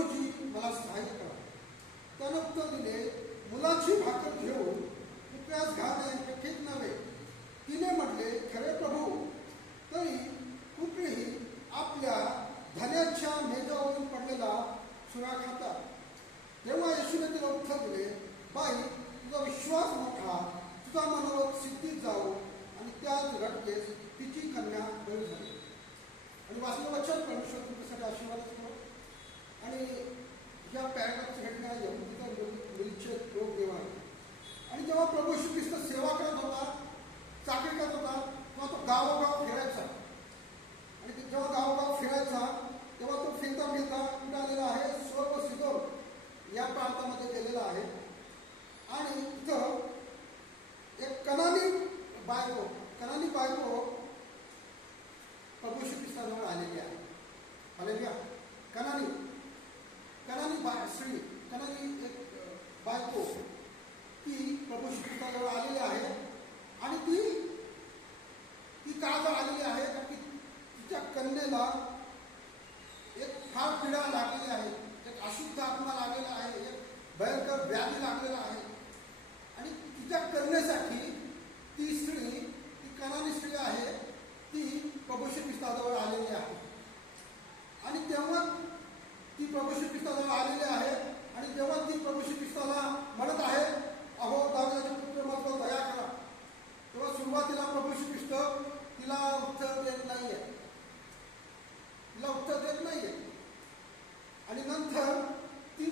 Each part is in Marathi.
रोजी मला सहाय्य करा. त्यानं उत्तर दिले मुलाची भाकर घेऊन कुत्र्यास घालणे हे ठीक नव्हे. तिने म्हटले खरे प्रभू तरी कुठेही आपल्या धन्याच्या मेजावरून पडलेला सुरा खातात तेव्हा येशूने तिला उत्तर दिले बाई तुझा विश्वास मोठा तुझा मनोरथ सिद्धीत जाऊ आणि त्याच घटकेस तिची कन्या बरी झाली. आणि वाचलं वचन परमेश्वर तुमच्यासाठी आशीर्वाद आणि या पॅरेग्राफची घटना यहुदीचा मुलीचे लोक देव आहे आणि जेव्हा प्रभू श्री ख्रिस्त सेवा करत होता चाकरी करत होता तेव्हा तो गावोगाव फिरायचा आणि ते जेव्हा गावोगाव फिरायचा तेव्हा तो फिरता फिरता कुठे आलेला आहे स्वर्ग सिदोर या प्रांतामध्ये गेलेला आहे आणि तिथं एक कनानी बायको कनानी बायको प्रभू श्री ख्रिस्ताजवळ आलेली आहे आलेली आहे कनानी कनानी बाय स्त्री कनानी एक अ, बायको ती प्रभू श्री ख्रिस्ताजवळ आलेली आहे आणि ती ती का जर आलेली आहे कारण की तिच्या कन्येला एक फार पीडा लागलेली आहे एक अशुद्ध आत्मा लागलेला आहे एक भयंकर व्याधी लागलेला आहे. आणि तिच्या कन्येसाठी ती स्त्री ती कनानी स्त्री आहे ती प्रभू पिस्ताजवळ आलेली आहे. आणि तेव्हा ती प्रभू श्री आलेली आहे आणि तेव्हा ती प्रभू पिस्ताला म्हणत आहे अहो दादाचे पुत्र मग दया करा. तेव्हा सुरुवातीला प्रभू श्री तिला उत्तर देत नाही आहे उत्तर देत नाहीये आणि नंतर ती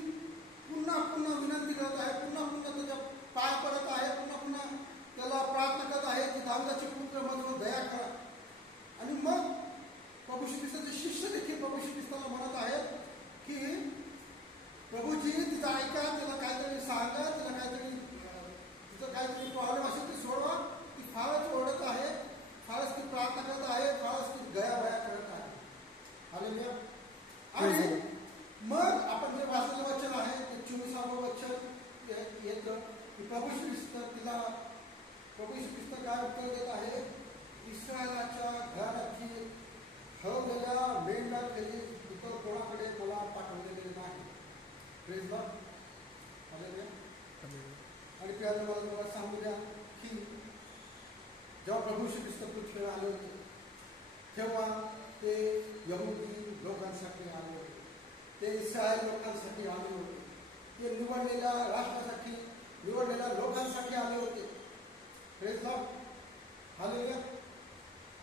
पुन्हा पुन्हा विनंती करत आहे पुन्हा पुन्हा त्याच्या पाय पडत आहे पुन्हा पुन्हा त्याला प्रार्थना करत आहे की दाविदाचे पुत्र मग दया करा आणि मग प्रभू श्री ख्रिस्ताचे शिष्य देखील प्रभू श्री ख्रिस्ताला म्हणत आहेत की प्रभूजी तिचं ऐका तिला काहीतरी सांगा तिला काहीतरी अं, तिचं काहीतरी प्रॉब्लेम असेल ती सोडवा ती फारच ओरडत आहे फारच ती प्रार्थना करत आहे फारच ती गया वया करत आहे हालेलुया. आणि मग आपण जे वाचलेलं वचन आहे ते चोवीसावं वचन ये- येतं की प्रभू ख्रिस्त तिला प्रभू ख्रिस्त काय उत्तर देत आहे? इस्रायलाच्या घराची हरवलेल्या मेंढा केली इतर कोणाकडे मला पाठवलेले नाही. लॉर्ड. हालेलुया. आणि प्रियाने मला तुम्हाला सांगू द्या की जेव्हा प्रभू श्री ख्रिस्त पृथ्वीवर आले होते तेव्हा ते यहुदी लोकांसाठी आले होते. ते इस्रायल लोकांसाठी आले होते. ते निवडलेल्या राष्ट्रासाठी निवडलेल्या लोकांसाठी आले होते प्रेज लॉर्ड. हालेलुया.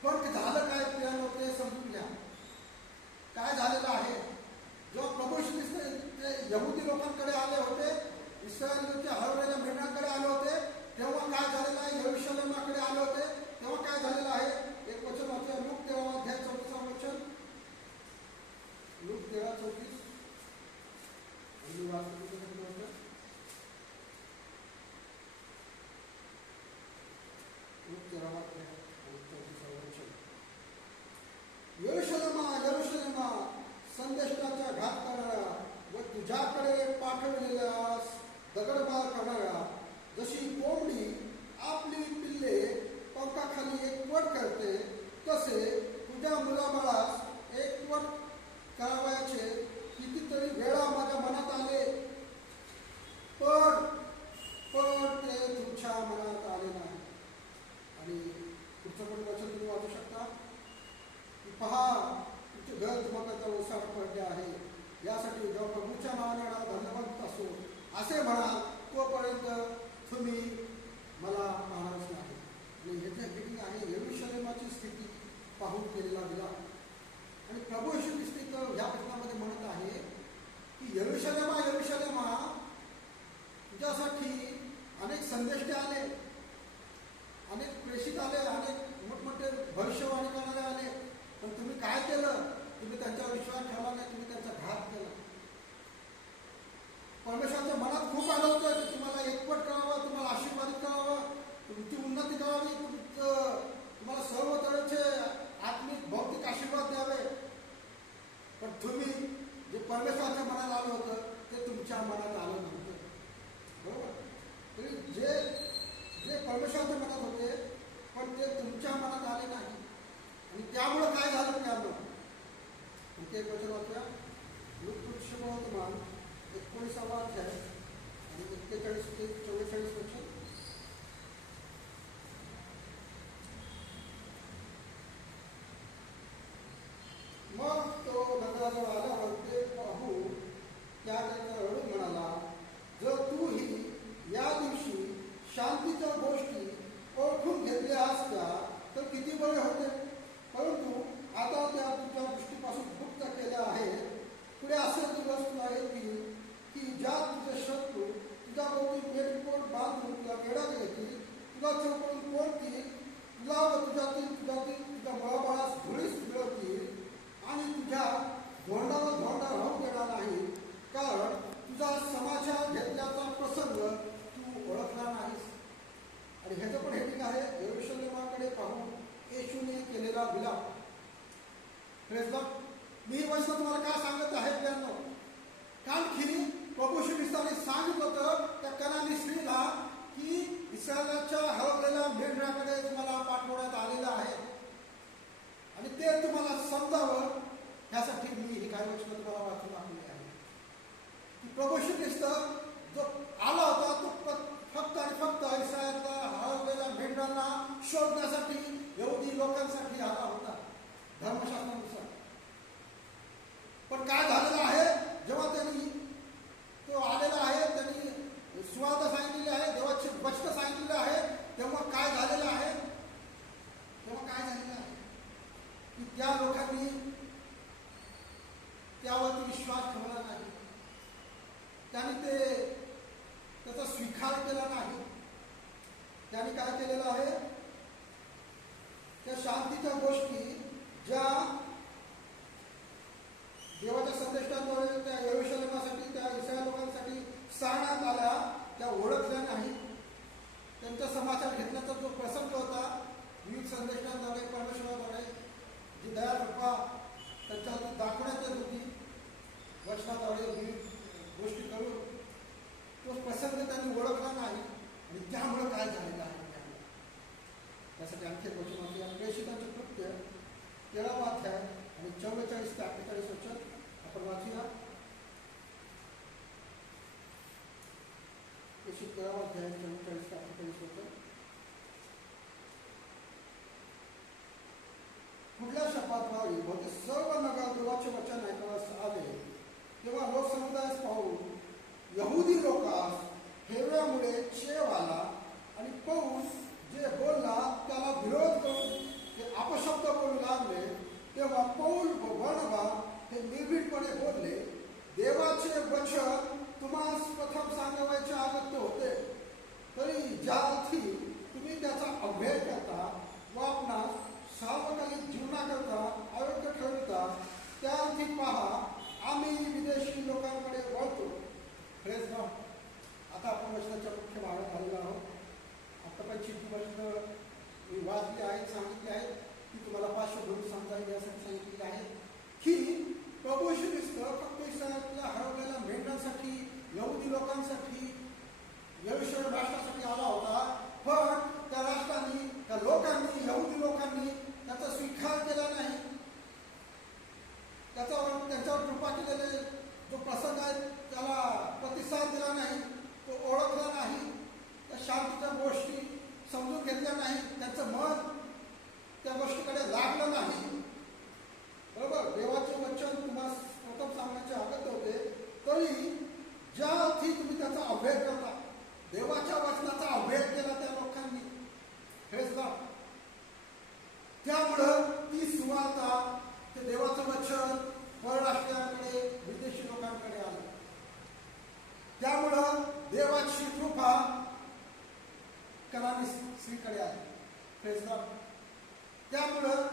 पण ते झालं काय प्रियानो ते समजून घ्या काय झालेलं आहे जेव्हा प्रभू श्री ख्रिस्त ते यहुदी लोकांकडे आले होते इस्रायलच्या हरवलेल्या मेंढरांकडे आले होते तेव्हा काय झालेलं आहे यरुशलेमाकडे आले होते तेव्हा काय झालेलं आहे एक वचन वाचूया लूक तेरा अध्याय चौतीसा वचन लूक तेरा चौतीस आणि वाचतो तुमच्यासाठी वाचलं. लूक तेरा अध्याय आणि चौतीसा वचन यरुशलेमा यरुशलेमा संदेशाचा घात करणारा व तुझ्याकडे पाठवलेल्यास दगडबार करणारा जशी कोंबडी आपली पिल्ले पंखाखाली एकवट करते तसे तुझ्या मुलाबाळास एकवट करावयाचे कितीतरी वेळा माझ्या मनात आले. पण पण ते तुमच्या मनात आले नाही. आणि पुढचं पण वचन तुम्ही वाचू शकता. की पहा तुमचे घर धुमकाचा ओसाड पडले आहे. यासाठी जेव्हा प्रभूच्या नावाने येणारा धन्यवाद असो असे म्हणा तोपर्यंत तुम्ही मला पाहणारच नाही. आणि ह्याच्या हेडिंग आहे. यरुशलेमाची स्थिती पाहून केलेला गेला आणि प्रभू यशू ख्रिस्त इथं ह्या प्रश्नामध्ये म्हणत आहे की यरुशलेमा यरुशलेमा तुझ्यासाठी अनेक संदेष्टे आले. अनेक प्रेषित आले अनेक मोठमोठे भविष्यवाणी करणारे आले. पण तुम्ही काय केलं? तुम्ही त्यांच्यावर विश्वास ठेवला नाही तुम्ही त्यांचा घात केला. परमेश्वराच्या मनात खूप आलं होतं की तुम्हाला एकवट करावं तुम्हाला आशीर्वादित करावा तुमची उन्नती करावी तुमचं तुम्हाला सर्व तऱ्हेचे आत्मिक भौतिक आशीर्वाद द्यावे पण तुम्ही जे परमेश्वराच्या मनाला आलं होतं त्यामुळं काय झालं मिळालं ते एक वचन वाचूया लुत्पुरुषमान एकोणीसावा अध्याय आणि एक्केचाळीस ते चव्वेचाळीस वचन मग तो होते आल्यावर ते पाहू त्या रडून म्हणाला जर तूही या दिवशी शांतीच्या गोष्टी ओळखून घेतल्या असत्या तर किती बरे होते? परंतु आता त्या तुझ्या दृष्टीपासून गुप्त केल्या आहेत. पुढे असे दिवस तुला येतील की ज्या तुझे शत्रू तुझ्या भोवती पेटपोट बांधून तुला वेळा घेतील तुला चौकडून कोणतील तुला व तुझ्यातील तुझ्यातील तुझ्या मुळाबाळास धुळीस मिळवतील आणि तुझ्या भोंडाला धोंडा राहून देणार नाही. कारण तुझा समाचार घेतल्याचा प्रसंग तू ओळखला नाहीस. आणि ह्याचं पण हेडिंग आहे यरुशलेमाकडे पाहून येशूने केलेला विलाप. मी ही तुम्हाला काय सांग आहे मित्रांनो कारण की प्रभू श्री ख्रिस्ताने सांगितलं होतं त्या कनानी स्त्रीला की इस्रायलाच्या हरवलेल्या मेंढराकडे तुम्हाला पाठवण्यात आलेलं आहे आणि ते तुम्हाला समजावं ह्यासाठी मी ही काही वचन तुम्हाला वाचून टाकली आहे की प्रभू श्री ख्रिस्त जो आला होता तो फ- फक्त आणि फक्त इस्रायलला हरवलेल्या मेंढरांना शोधण्यासाठी यहुदी लोकांसाठी आला होता धर्मशास्त्रानुसार. पण काय झालेलं आहे जेव्हा त्यांनी तो आलेला आहे त्यांनी सुवार्थ सांगितलेली आहे देवाची वचन सांगितलेली आहे तेव्हा काय झालेलं आहे? तेव्हा काय झालेलं आहे? की त्या लोकांनी त्यावरती विश्वास ठेवला नाही त्यांनी ते त्याचा स्वीकार केला नाही त्यांनी काय केलेलं आहे त्या शांतीच्या गोष्टी ज्या देवाच्या संदेशाद्वारे त्या यरुशलेमासाठी त्या विषया लोकांसाठी सांगण्यात आल्या त्या ओळखल्या नाही त्यांचा समाचार घेतल्याचा जो प्रसंग होता विविध संदेशांद्वारे परमेश्वराद्वारे जी दया कृपा त्यांच्या दाखवण्यात येत होती वचनाद्वारे विविध गोष्टी करून तो प्रसंग त्यांनी ओळखला नाही आणि त्यामुळे काय झालेलं आहे त्यासाठी आणखी एक वचन वाचूया प्रेषितांचे कृत्य तेरावा अध्याय आणि चव्वेचाळीस ते अठ्ठेचाळीस वचन. आपण वाचूया प्रेषित तेरावा अध्याय आणि चव्वेचाळीस ते कुठल्या वचन पुढल्या शपथवारी बहुतेक सर्व नगर देवाचे वचन ऐकण्यास आले तेव्हा लोक समुदायास पाहून यहुदी लोकास हेव्यामुळे चेव आला आणि पौस जे बोलला त्याला विरोध करून ते अपशब्द बोलू लागले तेव्हा पौल व वर्णबा हे निर्भीडपणे बोलले देवाचे वचन तुम्हाला प्रथम सांगावायचे आनंद होते. तरी ज्या अर्थी तुम्ही त्याचा अभ्यास करता व आपणास सार्वकालिक जीवनाकरता आरोग्य ठेवता त्या अर्थी पहा आम्ही विदेशी लोकांकडे वळतो फ्रेश आता आपण वचनाच्या मुख्य भागात आलेलो आहोत आतापर्यंतची जी वचनं मी वाचली आहेत सांगितली आहेत ती तुम्हाला पार्श्वभूमी समजावी यासाठी सांगितलेली आहे की प्रभू श्री ख्रिस्त फक्त इस्रायलला हरवलेल्या मेंढ्यांसाठी यहुदी लोकांसाठी यरुशलेम राष्ट्रासाठी आला होता पण त्या राष्ट्रांनी त्या लोकांनी यहुदी लोकांनी त्याचा स्वीकार केला नाही त्याच्यावर त्यांच्यावर कृपा केलेले जो प्रसंग आहे त्याला प्रतिसाद दिला नाही तो ओळखला नाही त्या शांतीच्या गोष्टी समजून घेतल्या नाही त्यांचं मन त्या गोष्टीकडे लागलं नाही बरोबर देवाचे वचन तुम्हाला प्रथम सांगण्याचे आवडत होते तरी ज्या अर्थी तुम्ही त्याचा अभ्यास करता देवाच्या वचनाचा अभ्यास केला त्या लोकांनी हेच ना त्यामुळं ती सुवार्ता ते देवाचं वचन परराष्ट्राकडे विदेशी लोकांकडे आलं त्यामुळं देवाची कृपा कलानी स्त्रीकडे आहे Praise त्यामुळं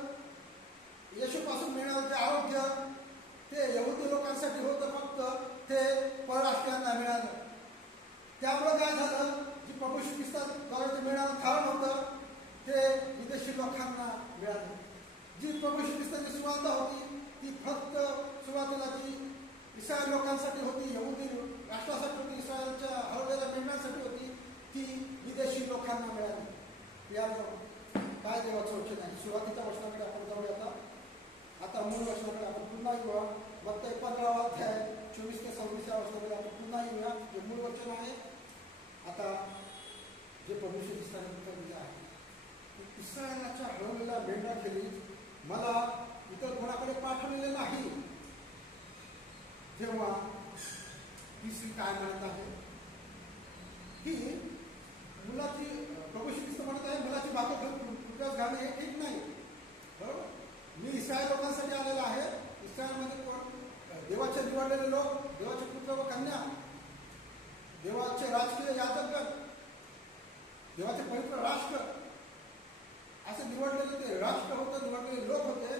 येशूपासून मिळणारं जे आरोग्य ते यहुदी लोकांसाठी होतं फक्त ते परराष्ट्रीयांना मिळालं. त्यामुळं काय झालं? जी प्रभू श्री ख्रिस्ताद्वारे जे मिळणारं धारण होतं ते विदेशी लोकांना मिळालं. जी प्रभू श्री ख्रिस्ताची होती ती फक्त सुरुवातीला ती इस्रायल लोकांसाठी होती यहुदी राष्ट्रासाठी होती इस्रायलच्या हरवलेल्या मेंढ्यांसाठी होती ती विदेशी लोकांना मिळाली. या काय देवाचं वचन आहे? सुरुवातीच्या वर्षाकडे आपण जाऊया आता. आता मूळ वर्षाकडे आपण पुन्हा येऊया. मग ते पंधरावा अध्याय चोवीस ते सव्वीस या वचनाकडे आपण पुन्हा येऊया. हे मूळ वचन आहे. आता जे परमेश्वर इस्रायला दिले आहे. की इस्रायलाच्या हळवलेल्या केली मला इतर कोणाकडे पाठवलेले नाही. जेव्हा तिसरी काय म्हणत आहे. की मुलाची प्रभू श्री म्हणत आहे मुलाची बाबा कुठल्याच घालणं हे ठीक नाही. बरोबर? मी इस्रायल लोकांसाठी आलेला आहे. इस्रायलमध्ये कोण देवाचे निवडलेले लोक देवाचे पुत्र व कन्या. देवाचे राजकीय याजक. देवाचे पवित्र राष्ट्र. असे निवडलेले ते राष्ट्र होते निवडलेले लोक होते.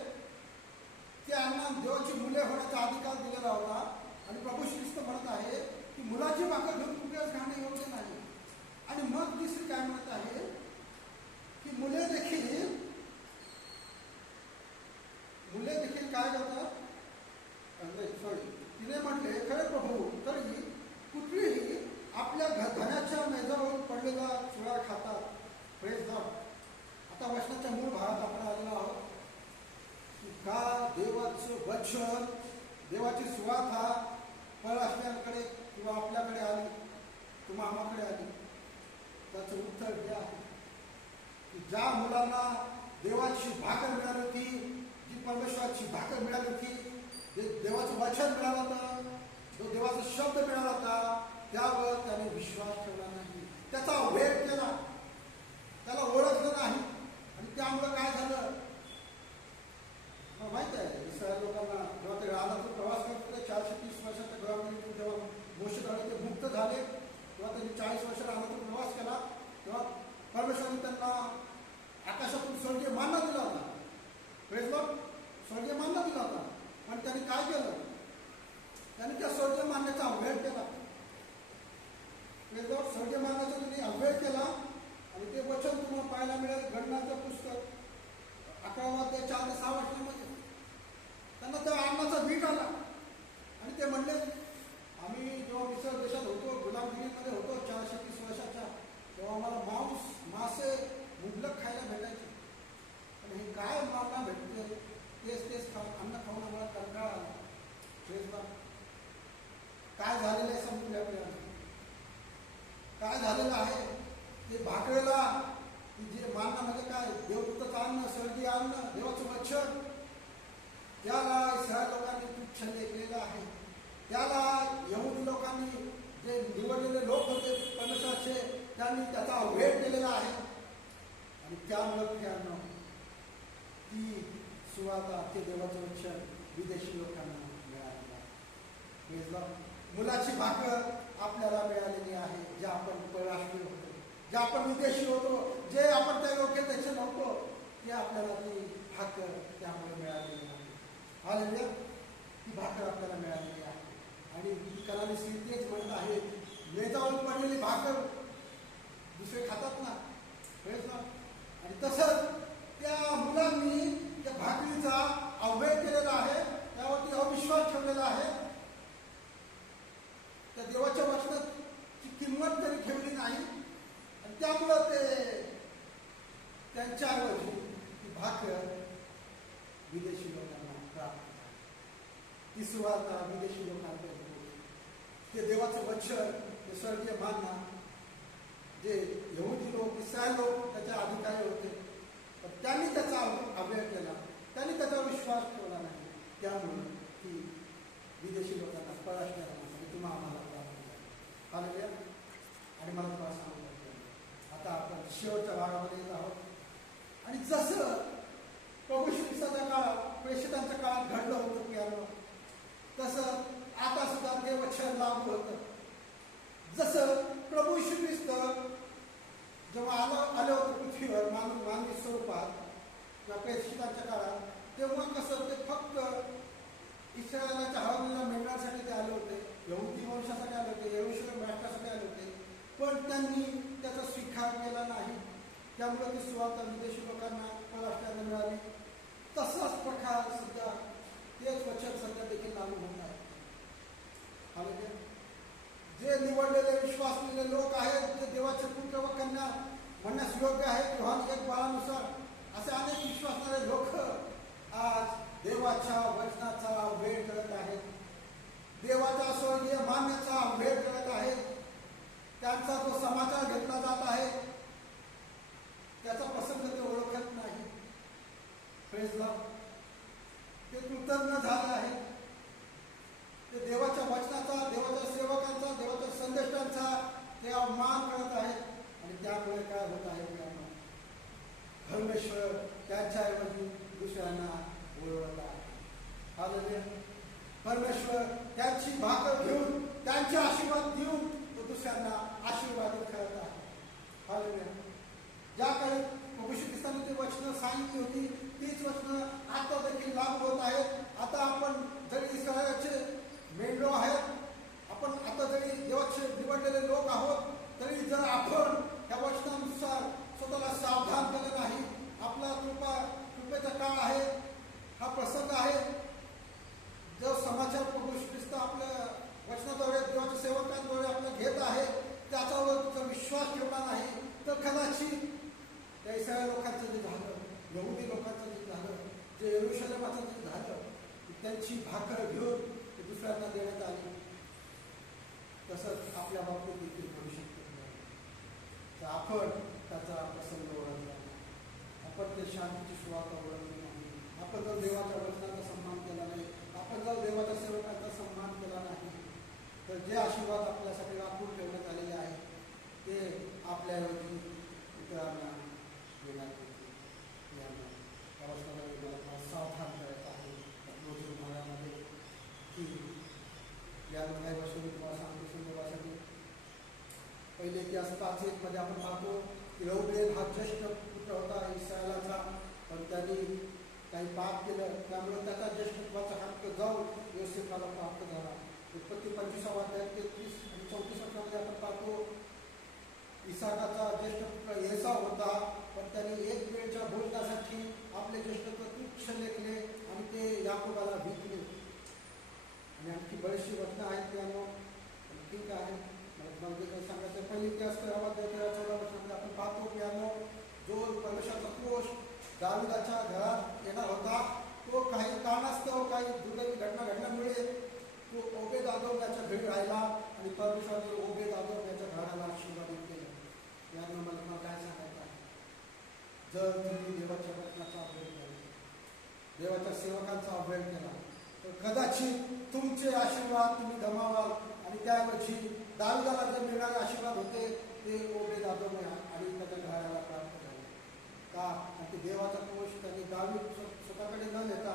त्यांना देवाची मुले होण्याचा अधिकार दिलेला होता. आणि प्रभू श्रीस्त म्हणत आहे की मुलाची मागं घेऊन कुठल्याच घाणे योग्य नाही. आणि मग तिसरी काय म्हणत आहे की मुले देखील मुले देखील काय करतात? सॉरी तिने म्हटले खरे प्रभू तरी कुठलीही आपल्या धनाच्या मेजावर पडलेला चुळा खातात. प्रेस आता वचनाच्या मूळ भागात आपण आलेलो आहोत की का देवाचं वचन देवाची सुवार्था परराष्ट्रांकडे किंवा आपल्याकडे आली किंवा आम्हाकडे आली? त्याचं उत्तर द्या. की ज्या मुलांना देवाची भाकर मिळाली होती जी परमेश्वराची भाकर मिळाली होती जे देवाचं वचन मिळालं होतं जो देवाचा शब्द मिळाला होता त्यावर त्याने विश्वास ठेवला नाही त्याचा वेग केला त्याला ओळखलं नाही आणि त्यामुळं काय झालं मला माहीत आहे इस्रायल लोकांना जेव्हा ते रानातून प्रवास करत होते चारशे तीस वर्षाच्या घरामध्ये जेव्हा मोशे झाले ते मुक्त झाले तेव्हा त्यांनी चाळीस वर्ष रानातून प्रवास केला तेव्हा परमेश्वराने त्यांना आकाशातून स्वर्गीय मानना दिला होता प्रेस स्वर्गीय मानना दिला होता पण त्यांनी काय केलं त्यांनी त्या स्वर्गीय मानण्याचा अवहेळ केला प्रेस स्वर्गीय मानण्याचा त्यांनी अवहेळ केला आणि ते वचन तुम्हाला पाहायला मिळेल गणनाचं पुस्तक अकरावा ते चार ते सहा वर्षामध्ये त्यांना त्या अन्नाचा बीट आला आणि ते म्हणले आम्ही जेव्हा मिसळ देशात होतो गुलामगिरीमध्ये होतो चारशे तीस वर्षाच्या तेव्हा आम्हाला मांस मासे मुबलक खायला भेटायचे पण हे काय आम्हाला भेटते तेच तेच खाऊन अन्न खाऊन आम्हाला कंटाळा आला तेच ना काय झालेलं आहे समजून घ्या आपल्याला काय झालेलं आहे ते भाकरेला की जे मानणं म्हणजे काय देवदूतचं अन्न स्वर्गीय अन्न देवाचं वचन त्याला इस्रायल लोकांनी तुच्छ लेखलेलं आहे. त्याला यहुदी लोकांनी जे निवडलेले लोक होते परमेश्वराचे त्यांनी त्याचा अवहेळ केलेला आहे. आणि त्यामुळं त्यानं ती सुवाता ते देवाचं वचन विदेशी लोकांना मिळालेलं आहे. मुलाची भाकर आपल्याला मिळालेली आहे जे आपण परराष्ट्रीय होतो जे आपण विदेशी होतो जे आपण त्या योग्य त्याचे नव्हतो ते आपल्याला ती भाकर त्यामुळे मिळालेली आहे. आलेल्या ती भाकर आपल्याला मिळालेली आहे. आणि ही कलाली तेच म्हणत आहे मेजावर पडलेली भाकर दुसरे खातात ना Praise Lord. आणि तसंच त्या मुलांनी त्या भाकरीचा अवैध केलेला आहे त्यावरती अविश्वास ठेवलेला आहे त्या देवाच्या वचनाची किंमत तरी ठेवली नाही आणि त्यामुळं ते त्यांच्याऐवजी ती भाकर विदेशी लोकांना प्राप्त झाली. ती सुवार्ता विदेशी लोकांपर्यंत पोहोचली. ते देवाचं वचन ते मानना जे यहुदी लोक इस्रायल लोक त्याचे अधिकारी होते. तर त्यांनी त्याचा अभ्यास केला. त्यांनी त्याचा विश्वास ठेवला नाही. त्यामुळे ती विदेशी लोकांना परराष्ट्राला तुम्हा आम्हाला प्राप्त झाली हालेलुया. आणि मला तुम्हाला सांगू वाटलं. आता आपण शेवटच्या भागामध्ये येत आहोत आणि जसं प्रभू श्रीसाच्या काळात प्रेषितांच्या काळात घडलं होतं पियानो तसं आता सुद्धा ते वचन लागू होतं जसं प्रभू श्री ख्रिस्त जेव्हा आलं आलं होतं पृथ्वीवर मानव मानवी स्वरूपात किंवा प्रेषितांच्या काळात तेव्हा कसं ते फक्त इस्रायलाच्या हवामानाला मिळण्यासाठी ते आले होते यहुदी वंशासाठी आले होते येरुशलेम राष्ट्रासाठी आले होते पण त्यांनी त्याचा स्वीकार केला नाही. त्यामुळे ती सुवार्ता विदेशी लोकांना परराष्ट्राला मिळाली. तसाच प्रकार सध्या तेच वचन सध्या देखील लागू होत आहे. जे निवडलेले विश्वासलेले लोक आहेत जे देवाचे पुत्र व कन्या म्हणण्यास योग्य आहेत योहान एक बाळानुसार असे अनेक विश्वासणारे लोक आज देवाच्या वचनाचा वेळ करत आहेत. देवाचा स्वर्गीय मान्याचा वेळ करत आहेत त्यांचा जो समाचार घेतला जात आहे त्याचा प्रसंग ते ओळखत नाही Praise God. ते कृतज्ञ झाले आहे ते देवाच्या वचनाचा देवाच्या सेवकांचा देवाच्या संदेशांचा ते अवमान करत आहेत आणि त्यामुळे काय होत आहे मित्रांनो? परमेश्वर त्यांच्याऐवजी दुसऱ्यांना ओळखत आहे हालेलुया. परमेश्वर त्यांची भाकर घेऊन त्यांचे आशीर्वाद देऊन तो दुसऱ्यांना आशीर्वादित करत आहे हालेलुया. ज्या काळी प्रभू श्री ख्रिस्तांनी माहिती सांगितली होती. तीच वचनं आता देखील लागू होत आहेत. आता आपण जरी इस्रायलाचे मेंढो आहेत आपण आता जरी देवाचे निवडलेले लोक आहोत तरी जर आपण त्या वचनानुसार स्वतःला सावधान केलं नाही आपला कृपा कृपेचा काळ आहे हा प्रसंग आहे. जो समाचार प्रभू ख्रिस्त आपल्या वचनाद्वारे देवाच्या सेवकांद्वारे आपल्याला घेत आहे त्याच्यावर तुमचा विश्वास ठेवला नाही तर कदाचित त्या इस्रायल लोकांचं जे झालं यहुदी लोकांचं जे झालं जे एरुशलमाचं जे झालं त्यांची भाकर घेऊन ते दुसऱ्यांना देण्यात आली. तसंच आपल्या बाबतीत देखील घडू शकतो. तर आपण त्याचा प्रसंग ओळखला. नाही. आपण ते शांतीची सुवार्ता ओळखली नाही. आपण जर देवाच्या वचनाचा सन्मान केला नाही आपण जर देवाच्या सेवकांचा सन्मान केला नाही तर जे आशीर्वाद आपल्यासाठी राखून ठेवण्यात आलेले आहेत ते आपल्याऐवजी इतरांना देण्यात अवस्थाला मला सावधान करायचं आहे रोजच्या भागामध्ये की या तुम्हाला सांगतो पहिले इतिहास पाच एक मध्ये आपण पाहतो की रौबेल हा ज्येष्ठ पुत्र होता इस्रायलाचा पण त्यांनी काही पाप केलं त्यामुळे त्याचा ज्येष्ठत्वाचा हक्क जाऊन योसेफाला प्राप्त झाला उत्पत्ती पंचवीसावा अध्याय तेहतीस आणि चौतीस अठरामध्ये आपण पाहतो इसाकाचा ज्येष्ठ पुत्र येसा होता पण त्यांनी एक वेळच्या भोजनासाठी आपले ज्येष्ठत्व तुच्छ केले आणि ते याकोबाला विकले आणि आणखी बरीचशी वचनं आहेत त्यानं ठीक आहे. मला काही सांगायचं पहिले इतिहास करावा अध्याय चौदा वर्षामध्ये आपण पाहतो की यानं जो परमेश्वराचा कोश दाविदाच्या घरात येणार होता तो काही कारणास्तव काही दुर्दैवी घटना घडल्यामुळे तो ओबे जाधव याच्या घरी राहिला आणि परमेश्वराने ओबे जाधव याच्या घराला आशीर्वादित केला यानं मला काय सांगायचं जर तुम्ही देवाच्या वचनाचा अभ्यास केला. देवाच्या सेवकांचा अभ्यास केला. तर कदाचित तुमचे आशीर्वाद तुम्ही गमावाल आणि त्याऐवजी दालदाला जे मिळणारे आशीर्वाद होते ते ओबे दादो आणि त्याच्या घराला प्राप्त झाले. का? आणि देवाचा कोश त्यांनी दावी स्वतःकडे न देता